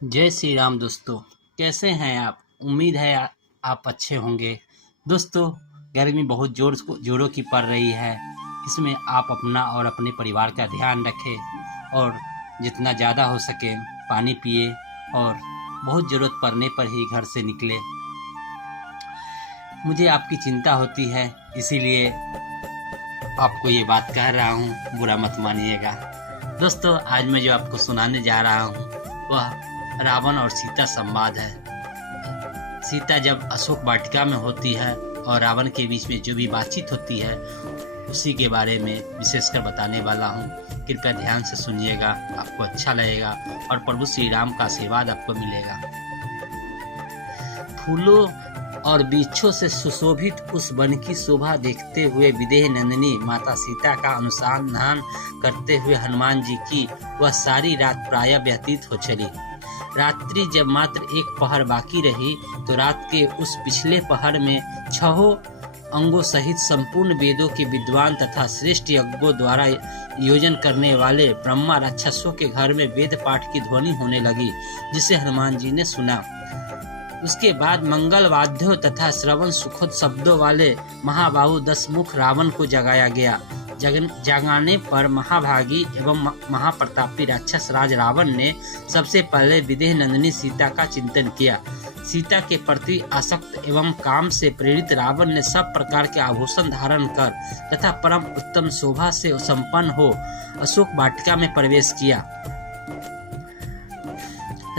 जय श्री राम दोस्तों। कैसे हैं आप? उम्मीद है आप अच्छे होंगे। दोस्तों, गर्मी बहुत जोरों की पड़ रही है। इसमें आप अपना और अपने परिवार का ध्यान रखें और जितना ज़्यादा हो सके पानी पिए और बहुत ज़रूरत पड़ने पर ही घर से निकले। मुझे आपकी चिंता होती है, इसीलिए आपको ये बात कह रहा हूँ, बुरा मत मानिएगा। दोस्तों, आज मैं जो आपको सुनाने जा रहा हूँ वह रावण और सीता संवाद है। सीता जब अशोक वाटिका में होती है और रावण के बीच में जो भी बातचीत होती है उसी के बारे में विशेषकर बताने वाला हूँ। कृपया ध्यान से सुनिएगा, आपको अच्छा लगेगा और प्रभु श्री राम का आशीर्वाद आपको मिलेगा। फूलों और वृक्षों से सुशोभित उस वन की शोभा देखते हुए विदेह नंदिनी माता सीता का अनुसंधान करते हुए हनुमान जी की वह सारी रात प्रायः व्यतीत हो चली। रात्रि जब मात्र एक पहर बाकी रही तो रात के उस पिछले पहर में 6 अंगों सहित संपूर्ण वेदों के विद्वान तथा श्रेष्ठ यज्ञों द्वारा योजन करने वाले ब्रह्मा राक्षसों के घर में वेद पाठ की ध्वनि होने लगी, जिसे हनुमान जी ने सुना। उसके बाद मंगल वाद्यों तथा श्रवण सुखद शब्दों वाले महाबाहु 10 मुख रावण को जगाया गया। जगाने पर महाभागी एवं महाप्रतापी राक्षस राज रावण ने सबसे पहले विदेह नंदिनी सीता का चिंतन किया। सीता के प्रति आसक्त एवं काम से प्रेरित रावण ने सब प्रकार के आभूषण धारण कर तथा परम उत्तम शोभा से संपन्न हो अशोक वाटिका में प्रवेश किया।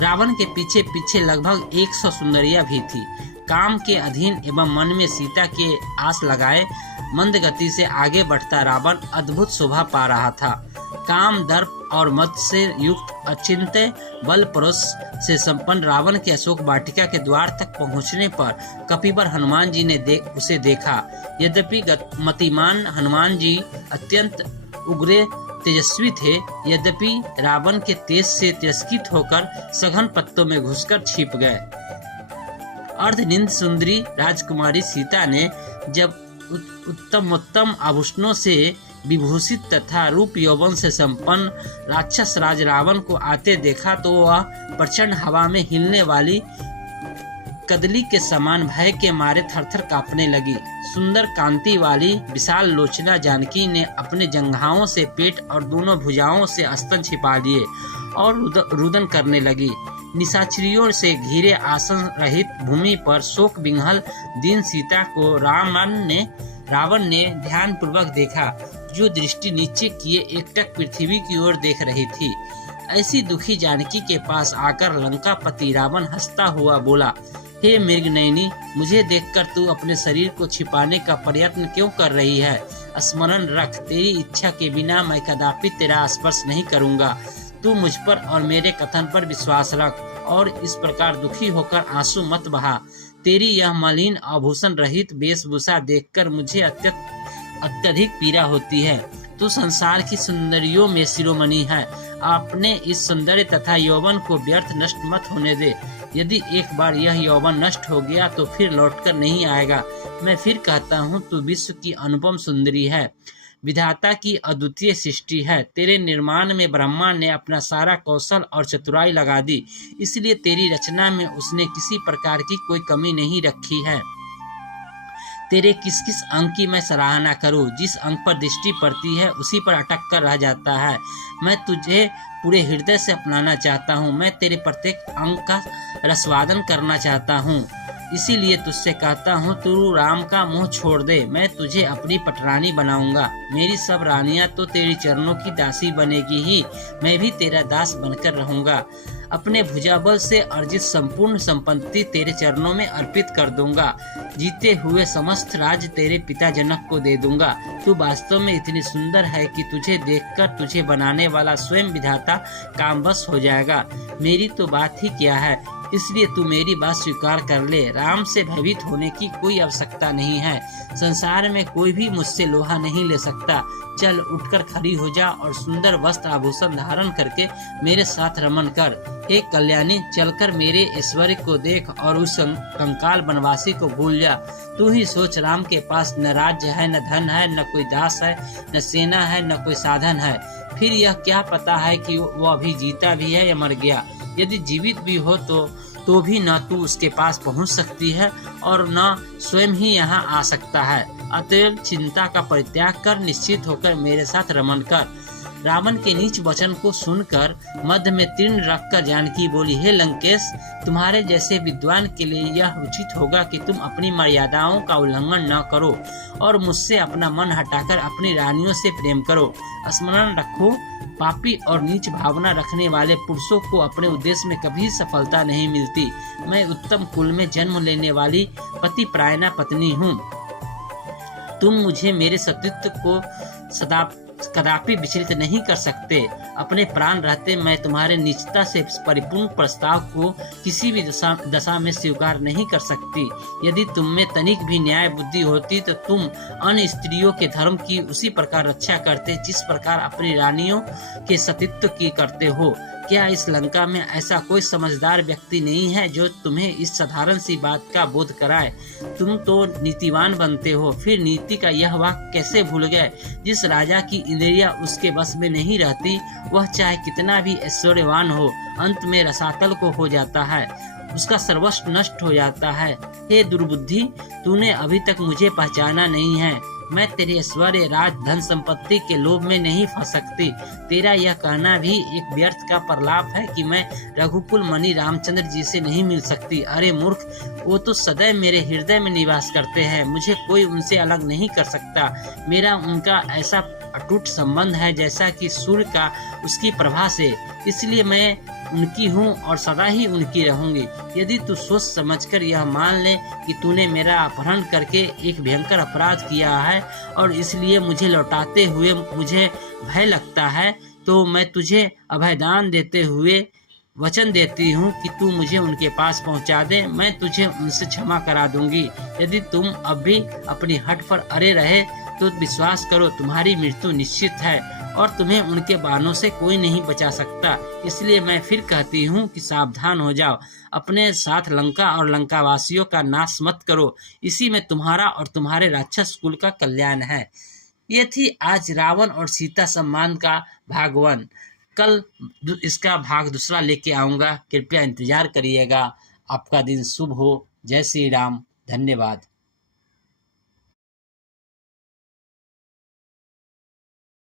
रावण के पीछे पीछे लगभग 100 सुंदरियां भी थी। काम के अधीन एवं मन में सीता के आस लगाए मंद गति से आगे बढ़ता रावण अद्भुत शोभा पा रहा था। काम, दर्प और मद से युक्त अचिंत्य बल परोस से संपन्न रावण के अशोक वाटिका के द्वार तक पहुंचने पर कपिवर हनुमान जी ने उसे देखा। यद्यपि मतिमान हनुमान जी अत्यंत उग्र तेजस्वी थे, यद्यपि रावण के तेज से तिरस्कृत होकर सघन पत्तों में घुसकर छिप गए। अर्धनिंद सुंदरी राजकुमारी सीता ने जब उत्तम आभूषणों से विभूषित तथा रूप यौवन से संपन्न राक्षस राज रावण को आते देखा तो वह प्रचंड हवा में हिलने वाली कदली के समान भय के मारे थरथर कांपने लगी। सुंदर कांति वाली विशाल लोचना जानकी ने अपने जंघाओं से पेट और दोनों भुजाओं से स्तन छिपा लिए और रुदन करने लगी। निशाचरियों से घिरे आसन रहित भूमि पर शोक विह्वल दीन सीता को रावण ने ध्यान पूर्वक देखा, जो दृष्टि नीचे किए एकटक पृथ्वी की ओर देख रही थी। ऐसी दुखी जानकी के पास आकर लंकापति रावण हंसता हुआ बोला, हे मृगनयनी, मुझे देखकर तू अपने शरीर को छिपाने का प्रयत्न क्यों कर रही है? स्मरण रख, तेरी इच्छा के बिना मैं कदापि तेरा स्पर्श नहीं करूंगा। तू मुझ पर और मेरे कथन पर विश्वास रख और इस प्रकार दुखी होकर आंसू मत बहा। तेरी यह मलिन आभूषण रहित वेशभूषा देखकर मुझे अत्यधिक पीड़ा होती है। तू संसार की सुंदरियों में शिरोमणि है। आपने इस सौंदर्य तथा यौवन को व्यर्थ नष्ट मत होने दे। यदि एक बार यह यौवन नष्ट हो गया तो फिर लौटकर नहीं आएगा। मैं फिर कहता हूँ, तू विश्व की अनुपम सुंदरी है, विधाता की अद्वितीय सृष्टि है। तेरे निर्माण में ब्रह्मा ने अपना सारा कौशल और चतुराई लगा दी, इसलिए तेरी रचना में उसने किसी प्रकार की कोई कमी नहीं रखी है। तेरे किस किस अंग की मैं सराहना करूं? जिस अंग पर दृष्टि पड़ती है उसी पर अटक कर रह जाता है। मैं तुझे पूरे हृदय से अपनाना चाहता हूं। मैं तेरे प्रत्येक अंग का रसवादन करना चाहता हूं। इसीलिए तुझसे कहता हूँ, तू राम का मुंह छोड़ दे, मैं तुझे अपनी पटरानी बनाऊंगा। मेरी सब रानियां तो तेरी चरणों की दासी बनेगी ही, मैं भी तेरा दास बनकर रहूंगा। अपने भुजाबल से अर्जित संपूर्ण संपत्ति तेरे चरणों में अर्पित कर दूंगा। जीते हुए समस्त राज्य तेरे पिता जनक को दे दूंगा। तू वास्तव में इतनी सुंदर है कि तुझे देखकर तुझे बनाने वाला स्वयं विधाता कामवश हो जाएगा। मेरी तो बात ही क्या है, इसलिए तू मेरी बात स्वीकार कर ले। राम से भयभीत होने की कोई आवश्यकता नहीं है। संसार में कोई भी मुझसे लोहा नहीं ले सकता। चल, उठकर खड़ी हो जा और सुंदर वस्त्र आभूषण धारण करके मेरे साथ रमन कर। हे कल्याणी, चलकर मेरे ऐश्वर्य को देख और उस कंकाल बनवासी को भूल जा। तू ही सोच, राम के पास न राज्य है, न धन है, न कोई दास है, न सेना है, न कोई साधन है। फिर यह क्या पता है कि वो अभी जीता भी है या मर गया। यदि जीवित भी हो तो भी न तू उसके पास पहुंच सकती है और न स्वयं ही यहाँ आ सकता है। अतएव चिंता का परित्याग कर निश्चित होकर मेरे साथ रमण कर। रावण के नीच वचन को सुनकर मध्य में तीर्ण रखकर जानकी बोली, हे लंकेश, तुम्हारे जैसे विद्वान के लिए यह उचित होगा कि तुम अपनी मर्यादाओं का उल्लंघन न करो और मुझसे अपना मन हटाकर अपनी रानियों से प्रेम करो। स्मरण रखो, पापी और नीच भावना रखने वाले पुरुषों को अपने उद्देश्य में कभी सफलता नहीं मिलती। मैं उत्तम कुल में जन्म लेने वाली पतिपरायणा पत्नी हूँ। तुम मुझे मेरे सतीत्व को कदापि विचलित नहीं कर सकते। अपने प्राण रहते मैं तुम्हारे निजता से परिपूर्ण प्रस्ताव को किसी भी दशा में स्वीकार नहीं कर सकती। यदि तुम में तनिक भी न्याय बुद्धि होती तो तुम अन्य स्त्रियों के धर्म की उसी प्रकार रक्षा करते जिस प्रकार अपनी रानियों के सतीत्व की करते हो। क्या इस लंका में ऐसा कोई समझदार व्यक्ति नहीं है जो तुम्हें इस साधारण सी बात का बोध कराए? तुम तो नीतिवान बनते हो, फिर नीति का यह वाक्य कैसे भूल गए? जिस राजा की इंद्रियां उसके बस में नहीं रहती, वह चाहे कितना भी ऐश्वर्यवान हो, अंत में रसातल को हो जाता है, उसका सर्वस्व नष्ट हो जाता है। हे दुर्बुद्धि, तूने अभी तक मुझे पहचाना नहीं है। मैं तेरे ऐश्वर्य, राज, धन संपत्ति के लोभ में नहीं फंस सकती। तेरा यह कहना भी एक व्यर्थ का प्रलाप है कि मैं रघुकुल मणि रामचंद्र जी से नहीं मिल सकती। अरे मूर्ख, वो तो सदैव मेरे हृदय में निवास करते हैं, मुझे कोई उनसे अलग नहीं कर सकता। मेरा उनका ऐसा अटूट संबंध है जैसा कि सूर्य का उसकी प्रभा से, इसलिए मैं उनकी हूँ और सदा ही उनकी रहूंगी। यदि तू सोच समझकर यह मान ले कि तूने मेरा अपहरण करके एक भयंकर अपराध किया है और इसलिए मुझे लौटाते हुए मुझे भय लगता है, तो मैं तुझे अभयदान देते हुए वचन देती हूँ कि तू मुझे उनके पास पहुँचा दे, मैं तुझे उनसे क्षमा करा दूंगी। यदि तुम अब भी अपनी हट पर अड़े रहे तो विश्वास करो, तुम्हारी मृत्यु निश्चित है और तुम्हें उनके बाणों से कोई नहीं बचा सकता। इसलिए मैं फिर कहती हूँ कि सावधान हो जाओ, अपने साथ लंका और लंकावासियों का नाश मत करो, इसी में तुम्हारा और तुम्हारे राक्षस कुल का कल्याण है। ये थी आज रावण और सीता सम्मान का भाग 1। कल इसका भाग 2 लेके आऊँगा, कृपया इंतजार करिएगा। आपका दिन शुभ हो। जय श्री राम। धन्यवाद।